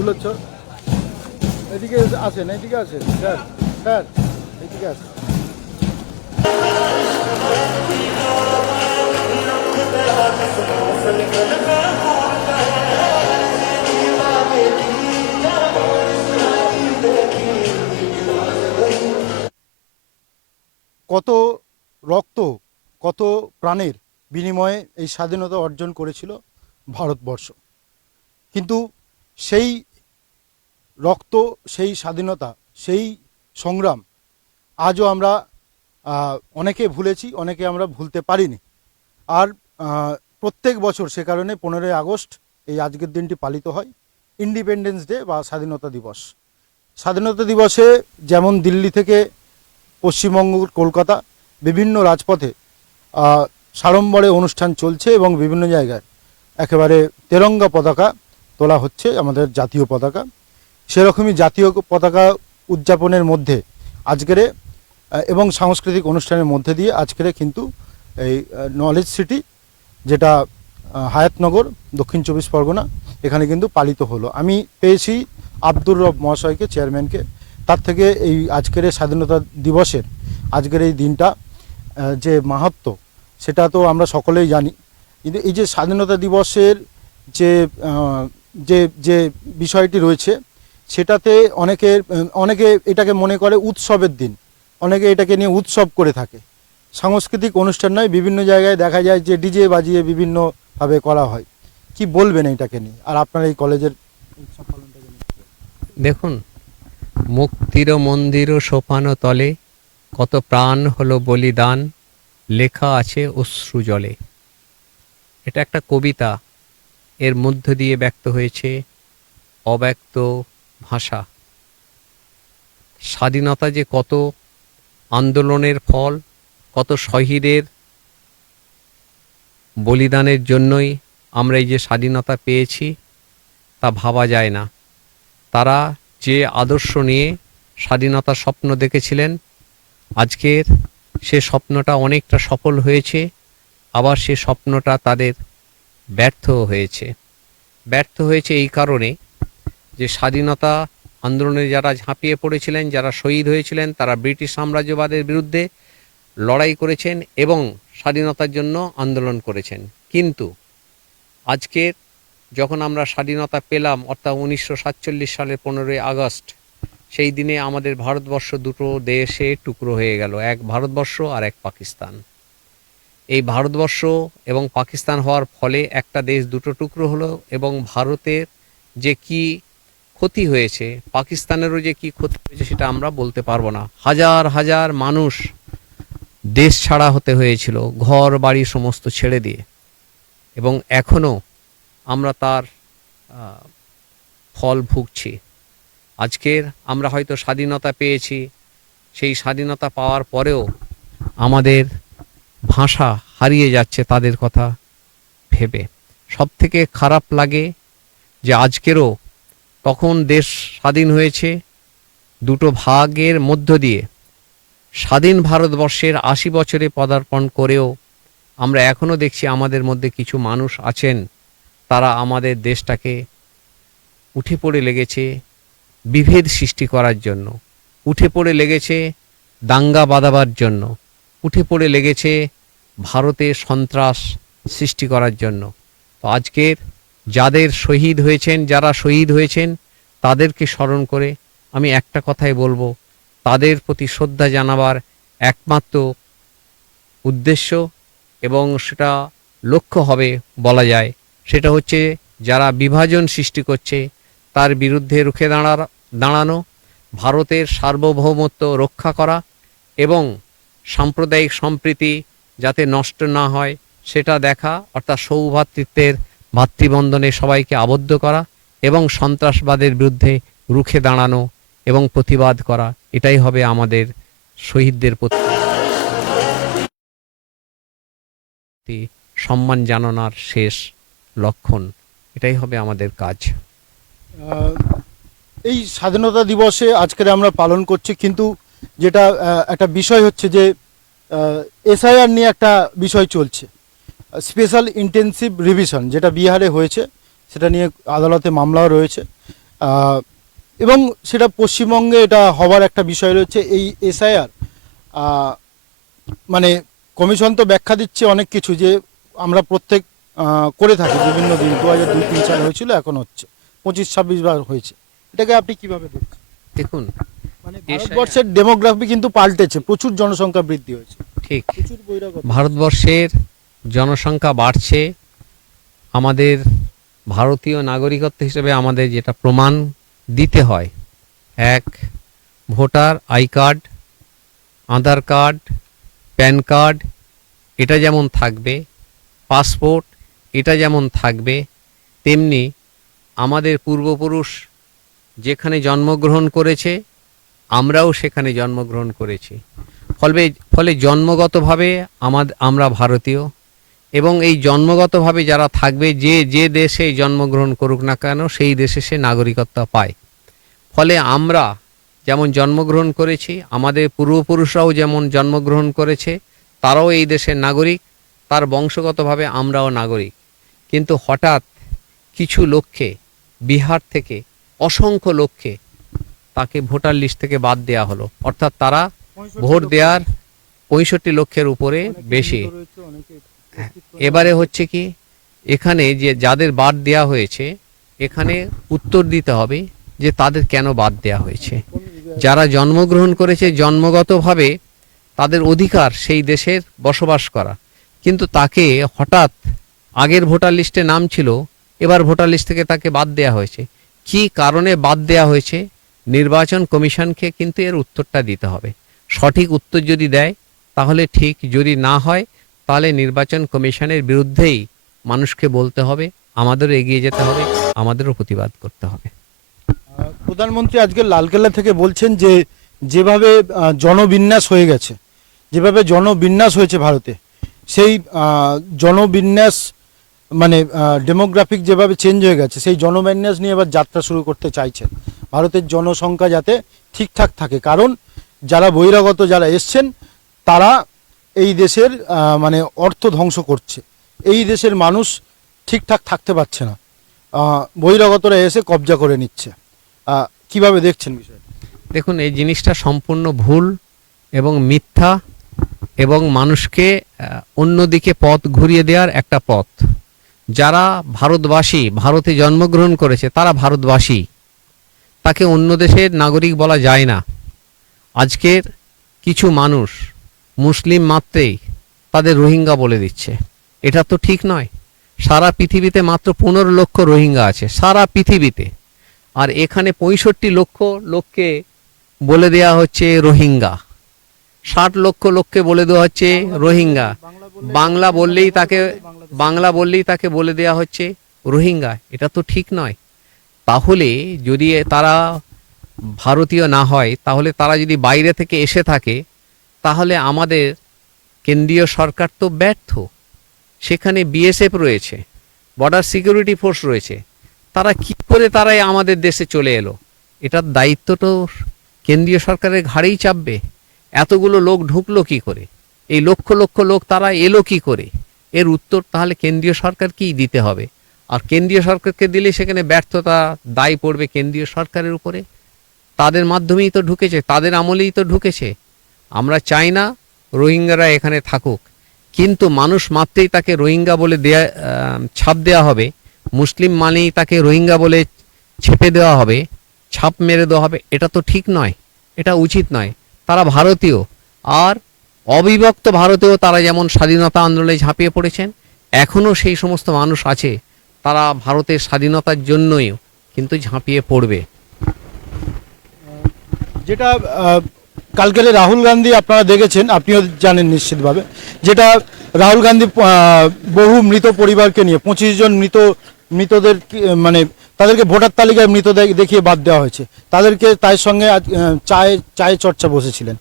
ভুলোচ্ছ এদিকে আসেন, এদিকে আসেন স্যার, স্যার এদিকে আসেন। কত রক্ত, কত প্রাণের বিনিময়ে এই স্বাধীনতা অর্জন করেছিল ভারতবর্ষ, কিন্তু সেই রক্ত, সেই স্বাধীনতা, সেই সংগ্রাম আজও আমরা অনেকে ভুলেছি, অনেকে আমরা ভুলতে পারিনি। আর প্রত্যেক বছর সে কারণে 15ই আগস্ট এই আজকের দিনটি পালিত হয় ইন্ডিপেন্ডেন্স ডে বা স্বাধীনতা দিবস। স্বাধীনতা দিবসে যেমন দিল্লি থেকে পশ্চিমবঙ্গ, কলকাতা বিভিন্ন রাজপথে সাড়ম্বরে অনুষ্ঠান চলছে এবং বিভিন্ন জায়গায় একেবারে তেরঙ্গা পতাকা তোলা হচ্ছে, আমাদের জাতীয় পতাকা। সেরকমই জাতীয় পতাকা উদযাপনের মধ্যে আজকের এবং সাংস্কৃতিক অনুষ্ঠানের মধ্যে দিয়ে আজকের কিন্তু এই নলেজ সিটি, যেটা হায়াতনগর, দক্ষিণ 24 পরগনা, এখানে কিন্তু পালিত হলো। আমি পেয়েছি আব্দুর রব মহাশয়কে, চেয়ারম্যানকে, তার থেকে এই আজকের স্বাধীনতা দিবসের আজকের এই দিনটা যে মাহাত্ম্য সেটা তো আমরা সকলেই জানি, কিন্তু এই যে স্বাধীনতা দিবসের যে যে যে বিষয়টি রয়েছে সেটাতে অনেকে এটাকে মনে করে উৎসবের দিন, অনেকে এটাকে নিয়ে উৎসব করে থাকে। সাংস্কৃতিক অনুষ্ঠান নয়, বিভিন্ন জায়গায় দেখা যায় যে ডিজে বাজিয়ে বিভিন্নভাবে করা হয়। কি বলবেন এটাকে নিয়ে, আর আপনার এই কলেজের উৎসব পালনটাকে নিয়ে? দেখুন, মুক্তির মন্দির সোপান তলে কত প্রাণ হলো বলিদান, লেখা আছে অশ্রু জলে। এটা একটা কবিতা, এর মধ্য দিয়ে ব্যক্ত হয়েছে অব্যক্ত ভাষা। স্বাধীনতা যে কত আন্দোলনের ফল, কত শহীদের বলিদানের জন্যই আমরা এই যে স্বাধীনতা পেয়েছি তা ভাবা যায় না। তারা যে আদর্শ নিয়ে স্বাধীনতার স্বপ্ন দেখেছিলেন, আজকের সে স্বপ্নটা অনেকটা সফল হয়েছে, আবার সে স্বপ্নটা তাদের ব্যর্থ হয়েছে। ব্যর্থ হয়েছে এই কারণে যে স্বাধীনতা আন্দোলনে যারা ঝাঁপিয়ে পড়েছিলেন, যারা শহীদ হয়েছিলেন, তারা ব্রিটিশ সাম্রাজ্যবাদের বিরুদ্ধে লড়াই করেছেন এবং স্বাধীনতার জন্য আন্দোলন করেছেন। কিন্তু আজকের যখন আমরা স্বাধীনতা পেলাম, অর্থাৎ 1947 সালের 15ই আগস্ট, সেই দিনে আমাদের ভারতবর্ষ দুটো দেশে টুকরো হয়ে গেল, এক ভারতবর্ষ আর এক পাকিস্তান। এই ভারতবর্ষ এবং পাকিস্তান হওয়ার ফলে একটা দেশ দুটো টুকরো হলো এবং ভারতের যে কি ক্ষতি হয়েছে, পাকিস্তানেরও যে কি ক্ষতি হয়েছে সেটা আমরা বলতে পারবো না। হাজার হাজার মানুষ দেশ ছাড়া হতে হয়েছিল, ঘর বাড়ি সমস্ত ছেড়ে দিয়ে, এবং এখনও আমরা তার ফল ভুগছি। আজকের আমরা হয়তো স্বাধীনতা পেয়েছি, সেই স্বাধীনতা পাওয়ার পরেও আমাদের ভাষা হারিয়ে যাচ্ছে তাদের কথা ভেবে। সবথেকে খারাপ লাগে যে আজকেরও তখন দেশ স্বাধীন হয়েছে, দুটো ভাগের মধ্য দিয়ে স্বাধীন ভারতবর্ষের 80 বছরে পদার্পণ করেও আমরা এখনও দেখছি আমাদের মধ্যে কিছু মানুষ আছেন, তারা আমাদের দেশটাকে উঠে পড়ে লেগেছে বিভেদ সৃষ্টি করার জন্য, উঠে পড়ে লেগেছে দাঙ্গা বাঁধাবার জন্য, উঠে পড়ে লেগেছে ভারতে সন্ত্রাস সৃষ্টি করার জন্য। তো আজকের যাদের শহীদ হয়েছেন, যারা শহীদ হয়েছেন, তাদেরকে স্মরণ করে আমি একটা কথাই বলবো, তাদের প্রতি শ্রদ্ধা জানাবার একমাত্র উদ্দেশ্য এবং সেটা লক্ষ্য হবে বলা যায়, সেটা হচ্ছে যারা বিভাজন সৃষ্টি করছে তার বিরুদ্ধে রুখে দাঁড়ানো, ভারতের সার্বভৌমত্ব রক্ষা করা এবং সাম্প্রদায়িক সম্প্রীতি যাতে নষ্ট না হয় সেটা দেখা, অর্থাৎ সৌভ্রাতৃত্বের ভাতৃবন্ধনে সবাইকে আবদ্ধ করা এবং সন্ত্রাসবাদের বিরুদ্ধে রুখে দাঁড়ানো এবং প্রতিবাদ করা। এটাই হবে আমাদের শহীদদের প্রতি সম্মান জানানোর শেষ লক্ষণ। এটাই হবে আমাদের কাজ। এই স্বাধীনতা দিবসে আজকের আমরা পালন করছি, কিন্তু যেটা একটা বিষয় হচ্ছে যে এসআইআর নিয়ে একটা বিষয় চলছে, স্পেশাল ইন্টেনসিভ রিভিশন, যেটা বিহারে হয়েছে, সেটা নিয়ে আদালতে মামলাও রয়েছে। এবং সেটা পশ্চিমবঙ্গে এটা হওয়ার একটা বিষয় রয়েছে। এই এসআইআর মানে কমিশন তো ব্যাখ্যা দিচ্ছে অনেক কিছু, যে আমরা প্রত্যেক করে থাকি বিভিন্ন দিন, 2002-3 সালে হয়েছিল, এখন হচ্ছে 25-26 বার হয়েছে। এটাকে আপনি কিভাবে দেখছেন? দেখুন, মানে SIR ভারতবর্ষের ডেমোগ্রাফি কিন্তু পাল্টেছে, প্রচুর জনসংখ্যা বৃদ্ধি হয়েছে, ঠিক প্রচুর বহিরাগত। ভারতবর্ষের জনসংখ্যা বাড়ছে। আমাদের ভারতীয় নাগরিকত্ব হিসেবে আমাদের যেটা প্রমাণ দিতে হয়, এক, voter I card, Aadhaar card, pan card, এটা যেমন থাকবে, পাসপোর্ট এটা যেমন থাকবে, তেমনি আমাদের পূর্বপুরুষ যেখানে জন্মগ্রহণ করেছে আমরাও সেখানে জন্মগ্রহণ করেছি। ফলে জন্মগতভাবে আমরা ভারতীয়, এবং এই জন্মগতভাবে যারা থাকবে, যে যে দেশে জন্মগ্রহণ করুক না কেন, সেই দেশে সে নাগরিকত্ব পায়। ফলে আমরা যেমন জন্মগ্রহণ করেছি, আমাদের পূর্বপুরুষরাও যেমন জন্মগ্রহণ করেছে, তারাও এই দেশের নাগরিক, তার বংশগতভাবে আমরাও নাগরিক। কিন্তু হঠাৎ কিছু লোককে, বিহার থেকে অসংখ্য লোককে তাকে ভোটার লিস্ট থেকে বাদ দেওয়া হলো, অর্থাৎ তারা ভোট দেওয়ার 65 লক্ষের উপরে বেশি। এবারে হচ্ছে কি, এখানে যে যাদের বাদ দেওয়া হয়েছে, এখানে উত্তর দিতে হবে যে তাদের কেন বাদ দেওয়া হয়েছে। যারা জন্মগ্রহণ করেছে জন্মগতভাবে, তাদের অধিকার সেই দেশের বসবাস করা, কিন্তু তাকে হঠাৎ আগের ভোটার লিস্টে নাম ছিল, এবার ভোটার লিস্ট থেকে তাকে বাদ দেওয়া হয়েছে। কি কারণে বাদ দেওয়া হয়েছে, নির্বাচন কমিশনকে কিন্তু এর উত্তরটা দিতে হবে। সঠিক উত্তর যদি দেয় তাহলে ঠিক, যদি না হয় তাহলে নির্বাচন কমিশনের বিরুদ্ধেই মানুষকে বলতে হবে, আমাদেরও এগিয়ে যেতে হবে, আমাদেরও প্রতিবাদ করতে হবে। প্রধানমন্ত্রী আজকে লালকেল্লা থেকে বলছেন যে যেভাবে জনবিন্যাস হয়ে গেছে, যেভাবে জনবিন্যাস হয়েছে ভারতে, সেই জনবিন্যাস মানে ডেমোগ্রাফিক যেভাবে চেঞ্জ হয়ে গেছে, সেই জনবিন্যাস নিয়ে এবার যাত্রা শুরু করতে চাইছেন। ভারতের জনসংখ্যা যাতে ঠিকঠাক থাকে, কারণ যারা বহিরাগত যারা এসছেন তারা এই দেশের মানে অর্থ ধ্বংস করছে। এই দেশের মানুষ ঠিকঠাক থাকতে পারছে না, বহিরাগতরা এসে কবজা করে নিচ্ছে। কিভাবে দেখছেন বিষয়টা? দেখুন, এই জিনিসটা সম্পূর্ণ ভুল এবং মিথ্যা, এবং মানুষকে অন্যদিকে পথ ঘুরিয়ে দেওয়ার একটা পথ। যারা ভারতবাসী, ভারতে জন্মগ্রহণ করেছে, তারা ভারতবাসী, তাকে অন্য দেশের নাগরিক বলা যায় না। আজকের কিছু মানুষ মুসলিম মাত্রেই তাদের রোহিঙ্গা বলে দিচ্ছে, এটা তো ঠিক নয়। সারা পৃথিবীতে মাত্র 15 লক্ষ রোহিঙ্গা আছে, সারা পৃথিবীতে। আর এখানে 65 লক্ষ লোককে বলে দেয়া হচ্ছে রোহিঙ্গা, 60 লক্ষ লোককে বলে দেওয়া হচ্ছে রোহিঙ্গা। বাংলা বললেই তাকে বলে দেয়া হচ্ছে রোহিঙ্গা, এটা তো ঠিক নয়। তাহলে যদি তারা ভারতীয় না হয়, তাহলে তারা যদি বাইরে থেকে এসে থাকে, তাহলে আমাদের কেন্দ্রীয় সরকার তো ব্যর্থ। সেখানে বিএসএফ রয়েছে, বর্ডার সিকিউরিটি ফোর্স রয়েছে, তারা কি করে তারাই আমাদের দেশে চলে এলো? এটার দায়িত্ব তো কেন্দ্রীয় সরকারের ঘাড়েই চাপবে। এতগুলো লোক ঢুকলো কি করে, এই লক্ষ লক্ষ লোক তারা এলো কি করে, এর উত্তর তাহলে কেন্দ্রীয় সরকারকেই দিতে হবে। আর কেন্দ্রীয় সরকারকে দিলে সেখানে ব্যর্থতা দায় পড়বে কেন্দ্রীয় সরকারের উপরে। তাদের মাধ্যমেই তো ঢুকেছে, তাদের আমলেই তো ঢুকেছে। আমরা চাই না রোহিঙ্গারা এখানে থাকুক, কিন্তু মানুষ মাত্রেই তাকে রোহিঙ্গা বলে ছাপ দেওয়া হবে, মুসলিম মানেই তাকে রোহিঙ্গা বলে ছেপে দেওয়া হবে, ছাপ মেরে দেওয়া হবে, এটা তো ঠিক নয়, এটা উচিত নয়। তারা ভারতীয়, আর অবিভক্ত ভারতেও তারা যেমন স্বাধীনতা আন্দোলনে ঝাঁপিয়ে পড়েছেন, এখনও সেই সমস্ত মানুষ আছে, তারা ভারতের স্বাধীনতার জন্যই কিন্তু ঝাঁপিয়ে পড়বে। যেটা কালকের রাহুল গান্ধী, আপনারা দেখেছেন, আপনিও জানেন নিশ্চিতভাবে, যেটা রাহুল গান্ধী বহু মৃত পরিবারকে নিয়ে 25 জন মৃতদের মানে তাদেরকে ভোটার তালিকায় মৃত দেখিয়ে বাদ দেওয়া হয়েছে, তাদেরকে তার সঙ্গে চায়ে চর্চা বসেছিলেন।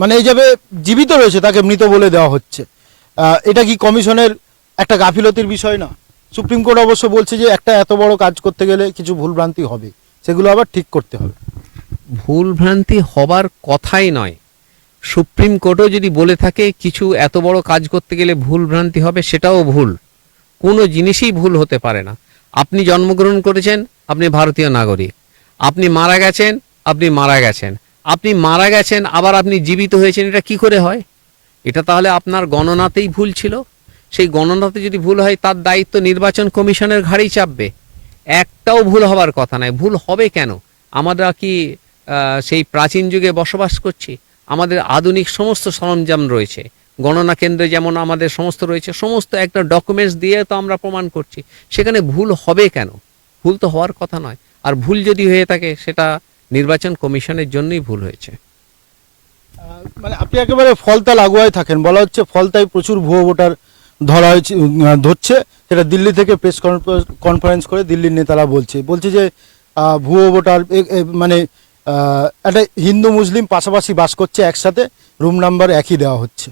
মানে এই যাবে জীবিত রয়েছে, তাকে মৃত বলে দেওয়া হচ্ছে। এটা কি কমিশনের একটা গাফিলতির বিষয় না? সুপ্রিম কোর্ট অবশ্য বলছে যে একটা এত বড় কাজ করতে গেলে কিছু ভুলভ্রান্তি হবে, সেগুলো আবার ঠিক করতে হবে। ভুল ভ্রান্তি হবার কথাই নয়। সুপ্রিম কোর্টও যদি বলে থাকে কিছু এত বড় কাজ করতে গেলে ভুল ভ্রান্তি হবে, সেটাও ভুল। কোনো জিনিসই ভুল হতে পারে না। আপনি জন্মগ্রহণ করেছেন, আপনি ভারতীয় নাগরিক। আপনি মারা গেছেন, আপনি মারা গেছেন, আপনি মারা গেছেন আবার আপনি জীবিত হয়েছেন, এটা কি করে হয়? এটা তাহলে আপনার গণনাতেই ভুল ছিল। সেই গণনাতে যদি ভুল হয় তার দায়িত্ব নির্বাচন কমিশনের ঘাড়েই চাপবে। একটাও ভুল হবার কথা নয়। ভুল হবে কেন? আমরা কি সেই প্রাচীন যুগে বসবাস করছি? আমাদের আধুনিক সমস্ত সরঞ্জাম রয়েছে, গণনা কেন্দ্রে যেমন আমাদের সমস্ত রয়েছে, সমস্ত একটা ডকুমেন্টস দিয়ে তো আমরা প্রমাণ করছি। সেখানে ভুল হবে কেন? ভুল তো হওয়ার কথা নয়। আর ভুল যদি হয়ে থাকে সেটা নির্বাচন কমিশনের জন্যই ভুল হয়েছে। মানে আপনি একেবারে ফলতা লাগোয়ায় থাকেন, বলা হচ্ছে ফলতায় প্রচুর ভুয়ো ভোটার ধরা হয়েছে, ধরছে, সেটা দিল্লি থেকে প্রেস কনফারেন্স করে দিল্লির নেতারা বলছে যে ভুয়ো ভোটার মানে একটা হিন্দু মুসলিম পাশাপাশি বাস করছে একসাথে, রুম নাম্বার একই দেওয়া হচ্ছে।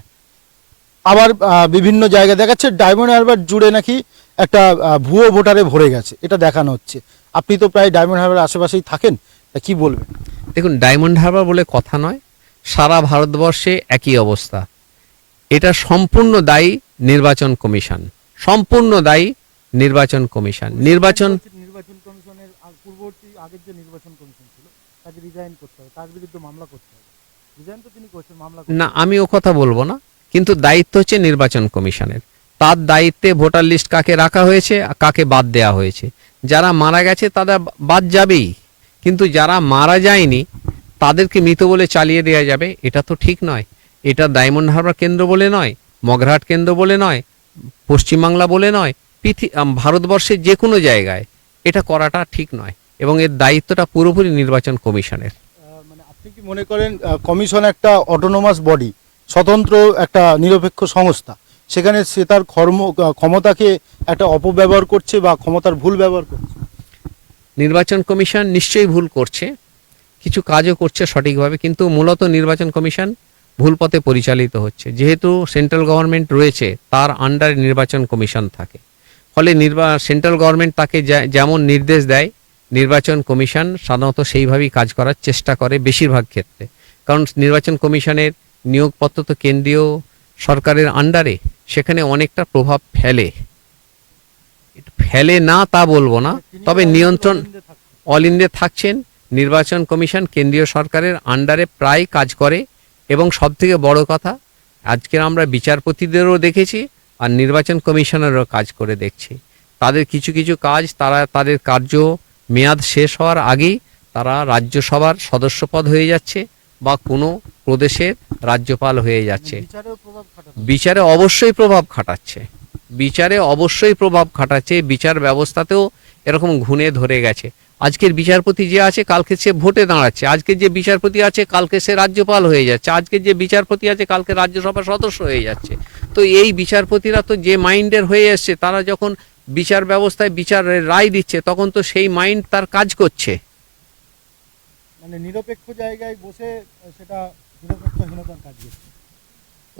আবার বিভিন্ন জায়গায় দেখাচ্ছে ডায়মন্ড হারবার জুড়ে নাকি একটা ভুয়ো ভোটারে ভরে গেছে, এটা দেখানো হচ্ছে। আপনি তো প্রায় ডায়মন্ড হারবার আশেপাশেই থাকেন, তা কি বলবেন? দেখুন, ডায়মন্ড হারবার বলে কথা নয়, সারা ভারতবর্ষে একই অবস্থা। এটা সম্পূর্ণ দায়ী নির্বাচন কমিশন, সম্পূর্ণ দায়ী নির্বাচন কমিশন। নির্বাচন কমিশনের পূর্ববর্তী আগের যে নির্বাচন কমিশন ছিল তাকে রিজাইন করতে হবে, তার বিরুদ্ধে মামলা করতে হবে। রিজাইন তো তিনি করছেন, মামলা না, আমি ও কথা বলবো না, কিন্তু দায়িত্ব হচ্ছে নির্বাচন কমিশনের। তার দায়িত্বে ভোটার লিস্ট কাকে রাখা হয়েছে আর কাকে বাদ দেওয়া হয়েছে। যারা মারা গেছে তারা বাদ যাবেই, কিন্তু যারা মারা যায়নি তাদেরকে মৃত বলে চালিয়ে দেওয়া যাবে, এটা তো ঠিক নয়। এটা ডায়মন্ড হারবার কেন্দ্র বলে নয়, মগরাহাট কেন্দ্র বলে নয়, পশ্চিমবাংলা বলে নয়, ভারতবর্ষের যে কোনো জায়গায় এটা করাটা ঠিক নয়, এবং এর দায়িত্বটা পুরোপুরি নির্বাচন কমিশনের। মানে আপনি কি মনে করেন কমিশন একটা অটোনোমাস বডি, স্বতন্ত্র একটা নিরপেক্ষ সংস্থা, সেখানে সে তার ক্ষমতাকে একটা অপব্যবহার করছে বা ক্ষমতার ভুল ব্যবহার করছে? নির্বাচন কমিশন নিশ্চয়ই ভুল করছে, কিছু কাজও করছে সঠিকভাবে, কিন্তু মূলত নির্বাচন কমিশন ভুল পথে পরিচালিত হচ্ছে। যেহেতু সেন্ট্রাল গভর্নমেন্ট রয়েছে, তার আন্ডারে নির্বাচন কমিশন থাকে, ফলে সেন্ট্রাল গভর্নমেন্ট তাকে যেমন নির্দেশ দেয় নির্বাচন কমিশন সাধারণত সেইভাবেই কাজ করার চেষ্টা করে বেশিরভাগ ক্ষেত্রে। কারণ নির্বাচন কমিশনের নিয়োগপত্র তো কেন্দ্রীয় সরকারের আন্ডারে, সেখানে অনেকটা প্রভাব ফেলে। ফেলে না তা বলবো না, তবে নিয়ন্ত্রণ অল ইন্ডিয়া থাকছেন। নির্বাচন কমিশন কেন্দ্রীয় সরকারের আন্ডারে প্রায় কাজ করে, এবং সবথেকে বড় কথা, আজকে আমরা বিচারপতিদেরও দেখেছি আর নির্বাচন কমিশনেরও কাজ করে দেখছি। তাদের কিছু কিছু কাজ, তারা তাদের কার্য মেয়াদ শেষ হওয়ার আগেই তারা রাজ্যসভার সদস্যপদ হয়ে যাচ্ছে বা কোনো প্রদেশের রাজ্যপাল হয়ে যাচ্ছে। বিচারে অবশ্যই প্রভাব খাটাচ্ছে, বিচারে অবশ্যই প্রভাব খাটাচ্ছে। বিচার ব্যবস্থাতেও এরকম ঘুণে ধরে গেছে। আজকের বিচারপতি যে আছে কালকে সে ভোটে দাঁড়াচ্ছে, আজকের যে বিচারপতি আছে কালকে সে রাজ্যপাল হয়ে যাচ্ছে, আজকের যে বিচারপতি আছে কালকে রাজ্যসভার সদস্য হয়ে যাচ্ছে। তো এই বিচারপতিরা তো যে মাইন্ডের হয়ে এসছে, তারা যখন বিচার ব্যবস্থায় বিচারের রায় দিচ্ছে তখন তো সেই মাইন্ড তার কাজ করছে। মানে নিরপেক্ষ জায়গায় বসে সেটা নিরপেক্ষহীনতার কাজ করছে।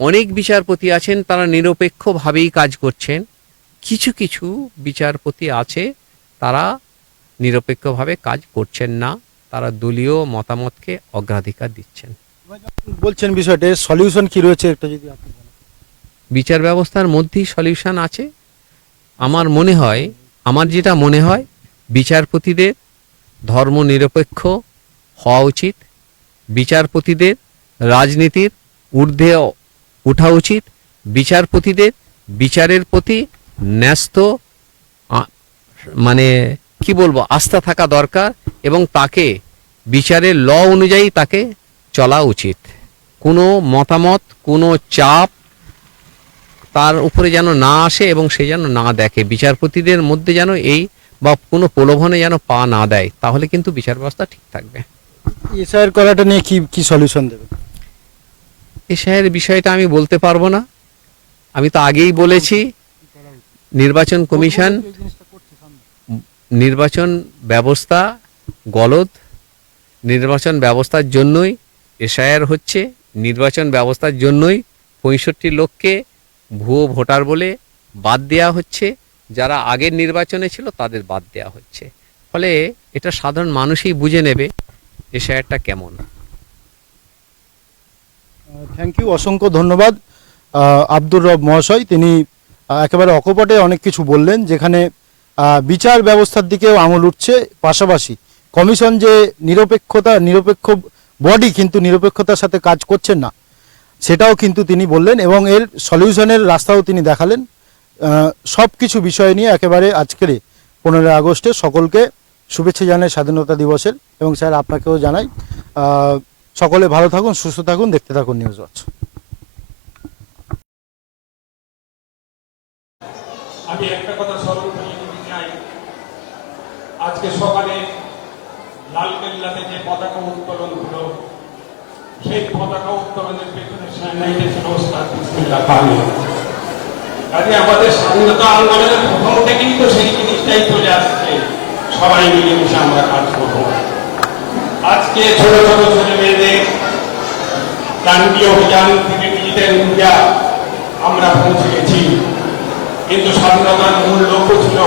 অনেক বিচারপতি আছেন তারা নিরপেক্ষভাবেই কাজ করছেন, কিছু কিছু বিচারপতি আছে তারা নিরপেক্ষভাবে কাজ করছেন না, তারা দলীয় মতামতকে অগ্রাধিকার দিচ্ছেন। বলছেন বিষয়টা সলিউশন কি রয়েছে একটা যদি আপনি বলেন। বিচার ব্যবস্থার মধ্যেই সলিউশন আছে। আমার মনে হয়, আমার যেটা মনে হয়, বিচারপতিদের ধর্ম নিরপেক্ষ হওয়া উচিত, বিচারপতিদের রাজনীতির ঊর্ধ্বে ওঠা উচিত, বিচারপতিদের বিচারের প্রতি ন্যস্ত মানে কি বলবো আস্থা থাকা দরকার, এবং তাকে বিচারের ল অনুযায়ী তাকে চলা উচিত। কোনো মতামত, কোনো চাপ তার উপরে যেন না আসে এবং সে যেন না দেখে, বিচারপতিদের মধ্যে যেন এই বা কোনো প্রলোভনে যেন পা না দেয়, তাহলে কিন্তু বিচার ব্যবস্থা ঠিক থাকবে। এসআইআর করাটা নিয়ে কি কি সলিউশন দেবে? এসআইয়ের বিষয়টা আমি বলতে পারবো না। আমি তো আগেই বলেছি, নির্বাচন কমিশন, নির্বাচন ব্যবস্থা গলদ, নির্বাচন ব্যবস্থার জন্যই এসআইআর হচ্ছে, নির্বাচন ব্যবস্থার জন্যই 65 লক্ষকে ভুয়ো ভোটার বলে বাদ দেওয়া হচ্ছে, যারা আগের নির্বাচনে ছিল তাদের বাদ দেওয়া হচ্ছে। ফলে এটা সাধারণ মানুষই বুঝে নেবে এসআইআরটা কেমন। থ্যাংক ইউ, অসংখ্য ধন্যবাদ আব্দুর রব মহাশয়। তিনি একেবারে অকপটে অনেক কিছু বললেন, যেখানে বিচার ব্যবস্থার দিকেও আঙুল উঠছে। পাশাপাশি কমিশন যে নিরপেক্ষ বডি কিন্তু নিরপেক্ষতার সাথে কাজ করছেন না, সেটাও কিন্তু তিনি বললেন এবং এর সলিউশনের রাস্তাও তিনি দেখালেন। সব কিছু বিষয় নিয়ে একেবারে আজকের 15 আগস্টে সকলকে শুভেচ্ছা জানাই স্বাধীনতা দিবসের, এবং স্যার আপনাকেও জানাই। সকলে ভালো থাকুন, সুস্থ থাকুন, দেখতে থাকুন নিউজ ওয়াচ। আমি একটা কথা স্মরণ করিয়ে দিতে চাই, আজকে সকালে লালকেল্লাতে যে পতাকা উত্তোলন হলো, সেই পতাকা উত্তোলনের পেছনে সাইনাইটে ছিল ওস্তাদ বিসমিল্লাহ খান। কাজে আমাদের স্বাধীনতা আন্দোলনের প্রথম থেকেই তো সেই জিনিসটাই চলে আসছে, সবাই মিলেমিশে আমরা কাজ করব। আজকে ছোট ছোট ছেলে মেয়েদের গান্ধী অভিযান থেকে ডিজিটাল ইন্ডিয়া আমরা পৌঁছে গেছি, কিন্তু স্বাধীনতার মূল লক্ষ্য ছিল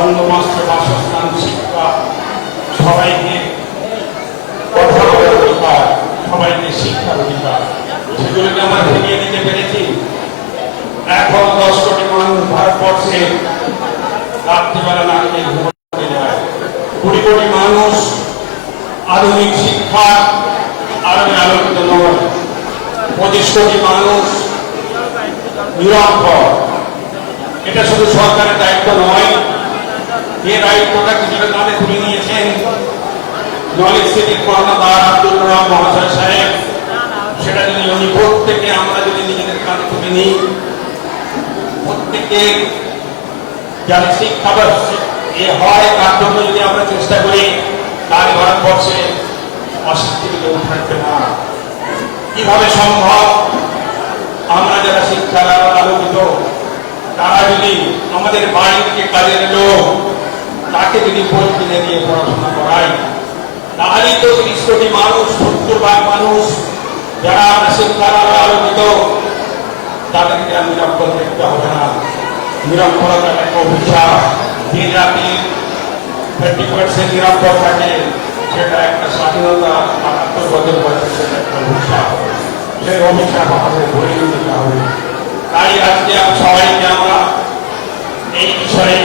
অন্ন, বস্ত্র, বাসস্থান, শিক্ষা, সবাইকে কথা বলার অধিকার, সবাইকে শিক্ষার অধিকার, সেগুলোকে আমরা ভেঙে দিতে পেরেছি। এখন 10 কোটি মানুষ ভারতবর্ষে রাত্রিবেলা না খেয়ে ঘুমোতে যায়। 20 কোটি মানুষ আধুনিক শিক্ষা আলোকিত নয়। 25 কোটি মানুষ নিরক্ষর। এটা শুধু সরকারের দায়িত্ব নয়, এই দায়িত্বটা কিছুটা কাঁধে তুলে নিয়েছেন নলেজ সিটির কর্ণধার আব্দুল রহমান মহাশয় সাহেব। সেটা যদি উনি প্রত্যেকে আমরা যদি নিজেদের কাঁধে তুলে নিই, প্রত্যেকে যারা শিক্ষা হয় তার জন্য যদি আমরা চেষ্টা করি, তার ভারতবর্ষে অশিক্ষিত কেউ থাকবে না। কিভাবে সম্ভব? আমরা যারা শিক্ষার আলোকিত, তারা যদি আমাদের বাড়ি থেকে কাজের লোক, তাকে যদি বই কিনে দিয়ে পড়াশোনা করাই, তাহলেই তো 30 কোটি মানুষ, 70 মানুষ যারা আমরা শিক্ষার আলোকিত, তাদেরকে আর নিরক্ষর দেখতে হবে না। নিরক্ষরতা একটা অভিশাপ। যে জাতি 30% নিরক্ষর থাকে, সেটা একটা স্বাধীনতা ৭৮ বছর বয়সে সেটা একটা অভিশাপ। সেই অভিশাপ আমাদের ধরে নিতে হবে। তাই আজকে সবাইকে আমরা এই বিষয়ে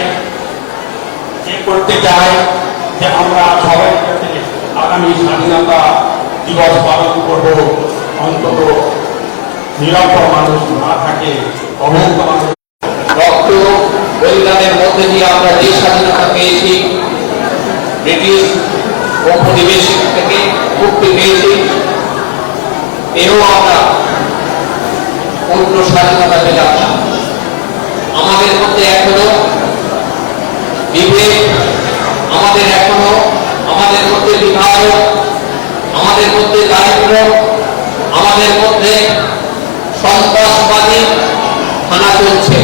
করতে চাই যে আমরা সবাই যাতে আগামী স্বাধীনতা দিবস পালন করব, অন্তত নিরক্ষর মানুষ না থাকে, অবৈধ মানুষ। রক্ত বলিদানের মধ্যে দিয়ে আমরা যে স্বাধীনতা পেয়েছি, ব্রিটিশ ঔপনিবেশিক থেকে মুক্তি পেয়েছি, এও আমরা পূর্ণ স্বাধীনতা পেলাম না। আমাদের মধ্যে এখনো বিভেদ, আমাদের মধ্যে বিভাজন, আমাদের মধ্যে দারিদ্র, আমাদের মধ্যে সন্ত্রাসবাদী হানা চলছে।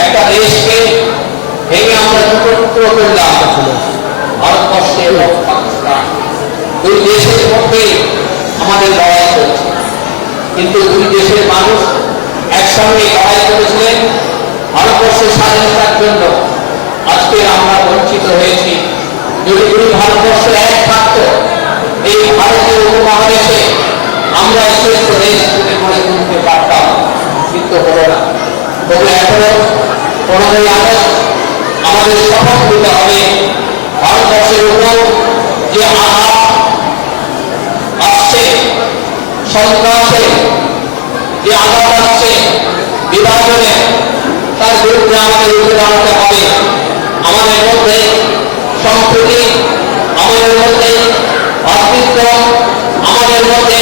একটা দেশকে ভেঙে আমরা দুটো টুকরো করলাম, ভারতবর্ষে এবং পাকিস্তান। দুই দেশের মধ্যে আমাদের লড়াই চলছে, কিন্তু দুই দেশের মানুষ একসঙ্গে লড়াই করেছিলেন ভারতবর্ষের স্বাধীনতার জন্য। আজকে আমরা বঞ্চিত হয়েছি। যদি ভারতবর্ষ এক থাকত, এই ভারতীয় উপমহাদেশে আমরা শ্রেষ্ঠ দেশ থেকে গড়ে তুলতে পারতাম, কিন্তু হলো না। তবে এখনো 15ই আগস্ট আমাদের শপথ নিতে হবে, ভারতবর্ষের উপর যে আঘাত আসছে, সন্ত্রাসে যে আঘাত আসছে, বিভাজনে, তার বিরুদ্ধে আমাদের উঠে দাঁড়াতে হবে। আমাদের মধ্যে সম্প্রীতি, আমাদের মধ্যে ভাতৃত্ব, আমাদের মধ্যে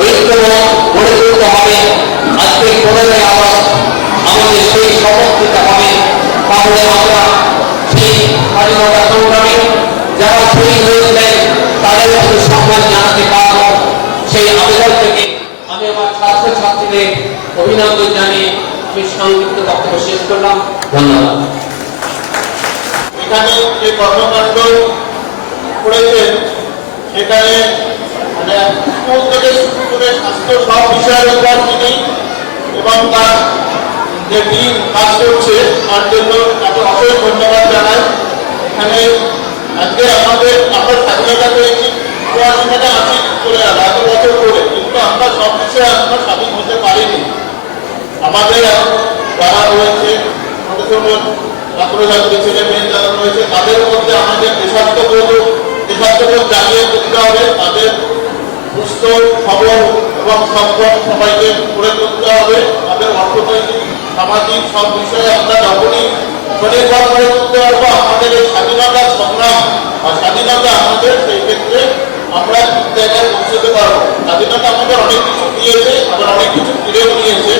ঐক্যবোধ গড়ে তুলতে হবে। আজকে 15ই আগস্ট আমাদের সেই শপথ নিতে হবে। তাহলে আমরা সেই স্বাধীনতা সংগ্রামী যারা শহীদ হয়েছিলেন তাদের মধ্যে সম্মান জানাতে পারব। সেই আবেদন থেকে আমি আমার ছাত্রছাত্রীদের অভিনন্দন জানিয়ে আমি সংক্ষিপ্ত বক্তব্য শেষ করলাম। ধন্যবাদ। এখানে যে কর্মকাণ্ড করেছেন সেখানে স্কুল থেকে শুরু করে স্বাস্থ্য সব বিষয়ের উপর তিনি এবং তার যে টিম কাজ করছে তার জন্য তাকে অশেষ ধন্যবাদ জানাই। এখানে আজকে আমরা স্বাধীনতা পেয়েছি ৮৮ থেকে ৮০ করে এত বছর করে, কিন্তু আমরা সব বিষয়ে আমরা স্বাধীন হতে পারিনি। আমাদের যারা রয়েছে ছোট ছোট ছাত্রছাত্রী ছেলে মেয়ে যারা রয়েছে তাদের মধ্যে আমাদের দেশাত্মবোধ জাগিয়ে তুলতে হবে, তাদের সুস্থ সবল এবং সক্ষম সবাইকে গড়ে তুলতে হবে। তাদের অর্থনৈতিক সামাজিক সব বিষয়ে আমরা যখনই স্বনির্ভর করে তুলতে পারবো, আমাদের এই স্বাধীনতা সংগ্রাম বা স্বাধীনতা আমাদের সেই ক্ষেত্রে আমরা ঠিক জায়গায় পৌঁছতে পারবো। স্বাধীনতা আমাদের অনেক কিছু দিয়েছে, আবার অনেক কিছু ফিরেও নিয়েছে।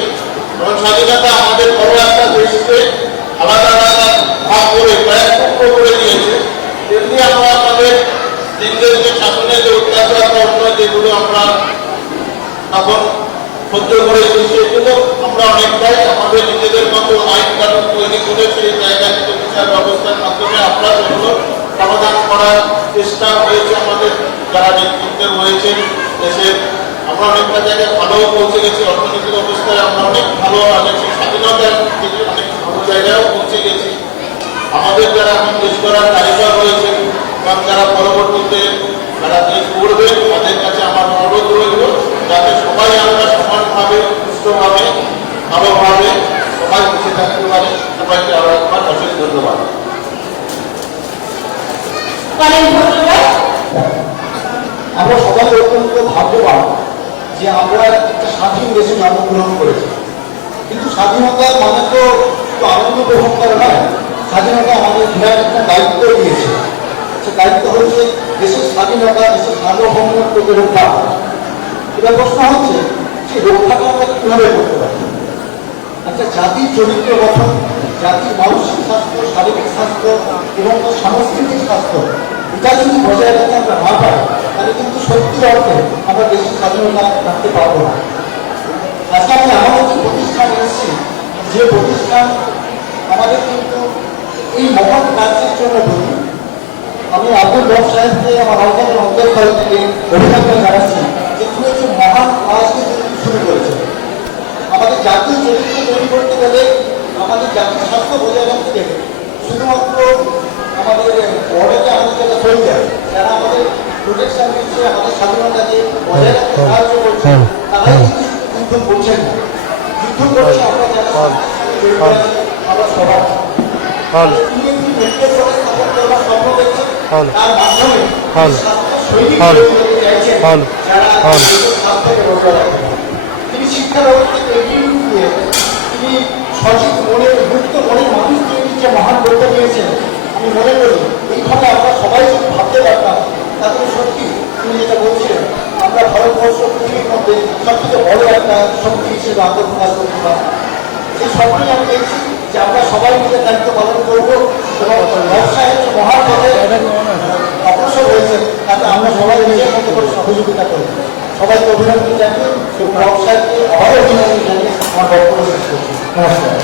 এবং স্বাধীনতা আমাদের বড় একটা দেশকে আলাদা আলাদা ভাগ করে কয়েক টুকরো করে দিয়েছে। তেমনি আমরা আমাদের ইংরেজদের শাসনের যে অত্যাচার কর্ম যেগুলো আমরা তখন সহ্য করেছি, সেগুলো আমরা অনেকটাই আমাদের নিজেদের মতো আইন কানুন তৈরি করে সেই জায়গা থেকে বিচার ব্যবস্থার মাধ্যমে আমরা সেগুলো সমাধান করার চেষ্টা হয়েছে আমাদের যারা নেতৃত্বে রয়েছে দেশের। আমরা অনেকটা জায়গায় ভালোও পৌঁছে গেছি, অর্থনৈতিক অবস্থায় আমরা অনেক ভালো সেই স্বাধীনতার থেকে অনেক ভালো জায়গায়ও পৌঁছে গেছি। আমাদের যারা এখন দেশ করার কারিগর রয়েছে এবং যারা পরবর্তীতে যারা দেশ করবে তাদের কাছে আমার অনুরোধ রইল যাতে সবাই আমরা সমানভাবে সুস্থভাবে ভালোভাবে সবাই বেঁচে থাকতে পারে। সবাইকে আরো একবার অশেষ ধন্যবাদ। আমরা সবাই অত্যন্ত ভাগ্যবান যে আমরা একটা স্বাধীন দেশে জন্মগ্রহণ করেছি। কিন্তু স্বাধীনতার মানে তো আনন্দ গ্রহণ করা নয়, স্বাধীনতা আমাদের বিরাট একটা দায়িত্ব দিয়েছে। সে দায়িত্ব হচ্ছে দেশের স্বাধীনতা, দেশের সার্বভৌমত্বকে রক্ষা করা। এবার প্রশ্ন হচ্ছে সেই রক্ষাটা আমরা কিভাবে করতে পারি? একটা জাতির চরিত্র গঠন, জাতির মানসিক স্বাস্থ্য, শারীরিক স্বাস্থ্য এবং সাংস্কৃতিক স্বাস্থ্য, এটা যদি বজায় রাখতে আমরা না পারি তাহলে কিন্তু সত্যি অর্থে আমরা দেশের স্বাধীনতা রাখতে পারবো না। আজকে আমি আমাদের যে প্রতিষ্ঠান এসেছি, যে প্রতিষ্ঠান আমাদের কিন্তু এই মহান কাজের জন্য বলি, আমি আব্দুল রব সাহেবকে আমার অন্তরের অন্তর্স্থল থেকে অভিনন্দন জানাচ্ছি যে তিনি একটি মহান কাজকে শুরু করেছেন। আমাদের জাতীয় চরিত্র তৈরি করতে গেলে, আমাদের জাতীয় স্বাস্থ্য বজায় রাখতে গেলে শুধুমাত্র আমাদের বড়কে আমাদের যারা সোলজার, যারা আমাদের প্রোটেকশন দিচ্ছে, আমাদের স্বাধীনতাকে বজায় রাখতে সাহায্য করছে, তারাই কিন্তু যুদ্ধ করছেন না। যুদ্ধ করছে আমরা যারা আমরা সবাই। তিনি একটি মেডিকেল কলেজ স্থাপন করবার স্বপ্ন দেখছেন, তার মাধ্যমে সৈনিক চাইছেন যারা স্বাস্থ্যকে বজায় রাখতে। তিনি শিক্ষা ব্যবস্থাকে এগিয়ে নিয়ে তিনি সঠিক মনের মুক্ত মনের মানুষ তৈরির যে মহান করতে নিয়েছেন, আমি মনে করি এইভাবে আমরা সবাই যদি ভাবতে পারতাম তাহলে সত্যি তিনি যেটা বলছিলেন আমরা ভারতবর্ষ পৃথিবীর মধ্যে সবথেকে বড় একটা শক্তি হিসেবে আত্মপ্রকাশ করতে পারতাম। এই স্বপ্নই আমি দেখছি যে আমরা সবাই মিলে দায়িত্ব পালন করবো এবং ব্যবসায়ের যে মহান পথে অগ্রসর হয়েছে তাতে আমরা সবাই নিজের মতো করে সহযোগিতা করব। সবাইকে অভিনন্দন জানিয়ে ব্যবসায়কে আবারও অভিনন্দন জানিয়ে আমার বক্তব্য শেষ করছি। নমস্কার।